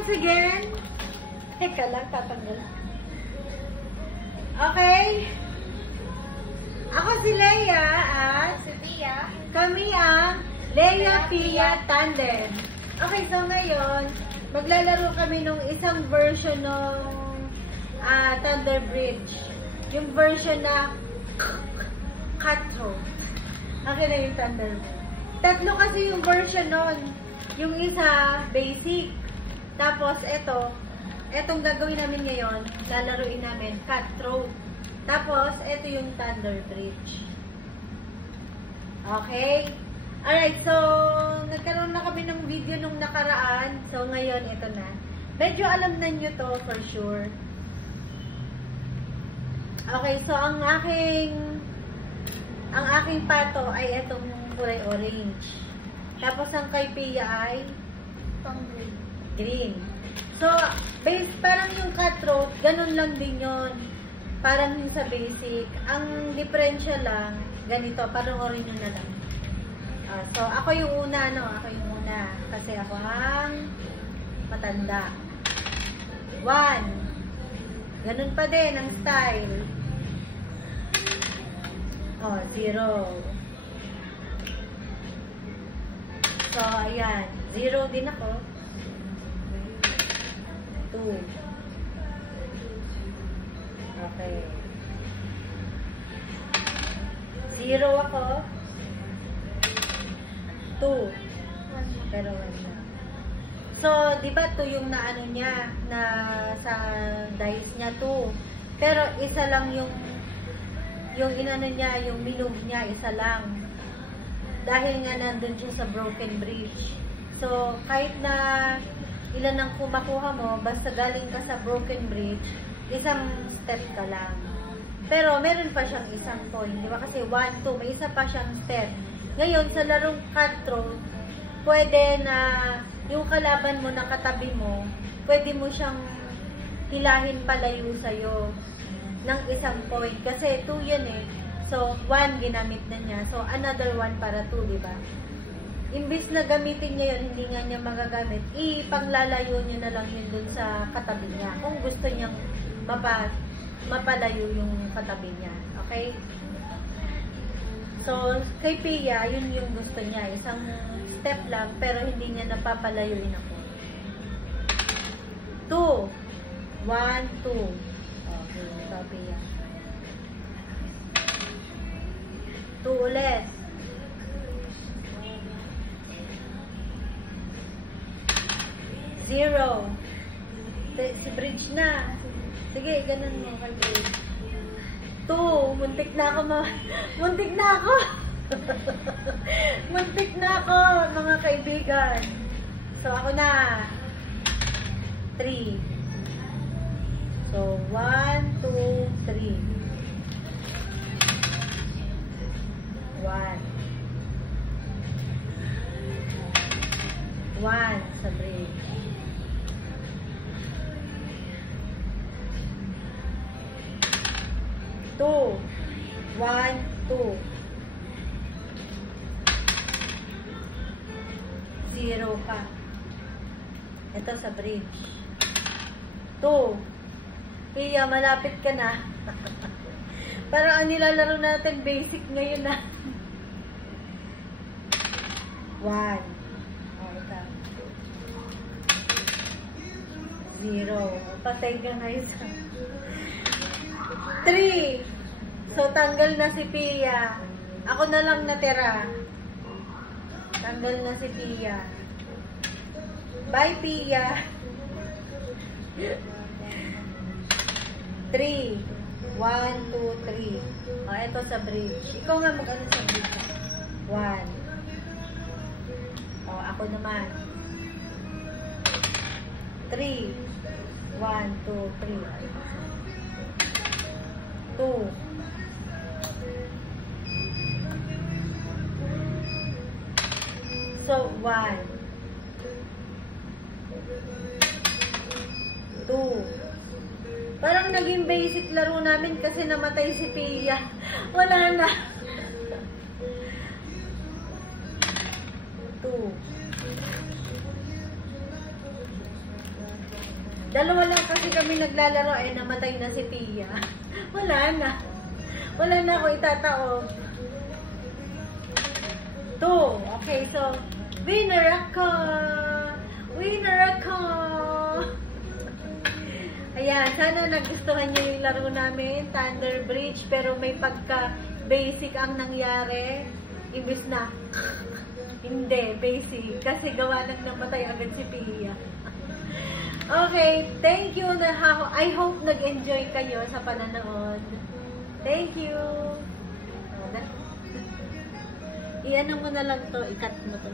once again. Teka lang, tatanggal. Okay. Ako si Leia at Si Pia. kami ang Leia Pia Tandem. Okay, so ngayon, maglalaro kami nung isang version ng Thunder Bridge. Yung version na cutthroat. Okay na yung Thunder Bridge. Tatlo kasi yung version nun. Yung isa, basic. Tapos, etong gagawin namin ngayon, lalaruin namin, cutthroat. Tapos, ito yung Thunder Bridge. Okay? Alright, so, nagkaroon na kami ng video nung nakaraan. So, ngayon, ito na. Medyo alam na nyo to for sure. Okay, so, ang aking pato ay itong kulay orange. Tapos, ang kay Pia ay Pang green. green. So, parang yung cutthroat, ganun lang din yun. Parang yung sa basic. Ang diferensya lang, ganito, parang orange na lang. So, ako yung una, no? Ako yung una. Kasi ako ang matanda. 1. Ganun pa din ang style. 0. So, ayan. 0 din ako. 2. Okay. 0 ako. 2. Pero 1 na. So, di ba 2 yung naano niya, na sa dice niya 2. Pero isa lang yung inano niya, yung minove niya, isa lang. Dahil nga nandun siya sa broken bridge. So, kahit na ilan ang makuha mo, basta galing ka sa broken bridge, isang step ka lang. Pero, meron pa siyang isang point. Di ba? Kasi 1, 2, may isa pa siyang step. Ngayon, sa larong cutthroat, pwede na yung kalaban mo na katabi mo, pwede mo siyang hilahin palayo sa'yo ng isang point. Kasi 2 yan eh. So, 1 ginamit na niya. So, another 1 para 2, di ba? Imbis na gamitin niya yun, hindi nga niya magagamit, ipanglalayo niya na lang yun dun sa katabi niya. Kung gusto niyang mapalayo yung katabi niya. Okay? So, kay Pia, yun yung gusto niya. Isang step lang, pero hindi niya napapalayuin ako. 2. 1, 2. Okay, ito Pia. 2 ulit. 0. Si bridge na. Sige, ganun mo kay bridge. 2. Muntik na ako Muntik na ako. Muntik na ako, mga kaibigan. So, ako na. 3. So, 1, 2, 3. 1. 1 sa bridge. 2. 1, 2. 0 pa. Ito sa bridge. 2. Pia, malapit ka na. Parang ang nilalaro natin basic ngayon na. 1. Oh, ito. 0. Patay ka na isa. 3. So, tanggal na si Pia. Ako na lang natira. Tanggal na si Pia. Bye, Pia. 3. 1, 2, 3. O, eto sa bridge. Ikaw nga mag-ano sa bridge. 1. O, ako naman. 3. 1, 2, 3. 2. So, 1. 2. Parang naging basic laro namin kasi namatay si Pia. Wala na. 2. Dalawa lang kasi kami naglalaro, eh, namatay na si Tia. Wala na. Wala na ako itataob. 2. Okay, so, winner ako! Winner ako! Ayan, sana nagustuhan niyo yung laro namin, Thunder Bridge, pero may pagka-basic ang nangyari. Imbis na, hindi, basic. Kasi gawa nang namatay agad si Pia. Okay, thank you. I hope nag-enjoy kayo sa pananood. Thank you. Iyan mo na lang to, ikat mo to.